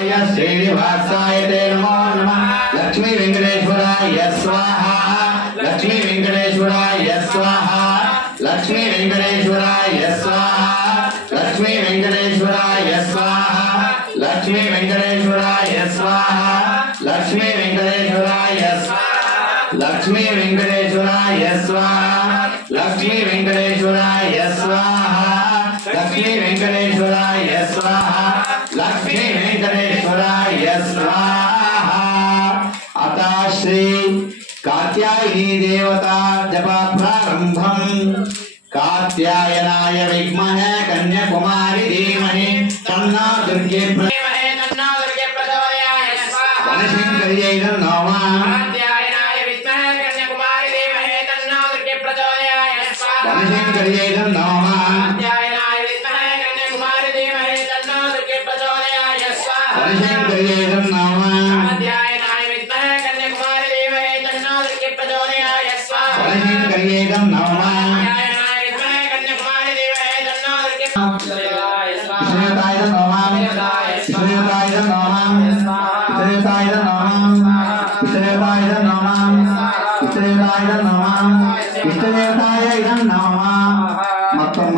श्रीनिवासाय ते नमो नमः लक्ष्मी वेंकटेश्वराय स्वाहा लक्ष्मी वेंकटेश्वराय स्वाहा लक्ष्मी वेंकटेश्वराय स्वाहा लक्ष्मी वेंकटेश्वराय स्वाहा लक्ष्मी वेंकटेश्वराय स्वाहा लक्ष्मी वेंकटेश्वराय स्वाहा लक्ष्मी वेंकटेश्वराय स्वाहा लक्ष्मी वेंकटेश्वराय स्वाहा लक्ष्मी वेंकटेश्वराय स्वाहा लक्ष्मी वेंकटेश्वराय स्वाहा। अतः श्री कात्यायनी देवता जप प्रारंभम कात्यायनाय विद्महे कन्याकुमारी धीमहि तन्नो दुर्गे प्रचोदयात् स्वाहा। वनशंकर्यै नमः कात्यायनाय विद्महे कन्याकुमारी धीमहि तन्नो दुर्गे प्रचोदयात् स्वाहा। वनशंकर्यै नमः कात्यायनाय विद्महे कन्याकुमारी धीमहि तन्नो दुर्गे प्रचोदयात् स्वाहा। वनशंकर्यै नमः कात्यायनाय विद्महे कन्याकुमारी धीमहि तन्नो दुर्गे प्रचोदयात् स्वाहा। वनशंकर्यै नमः మొత్తం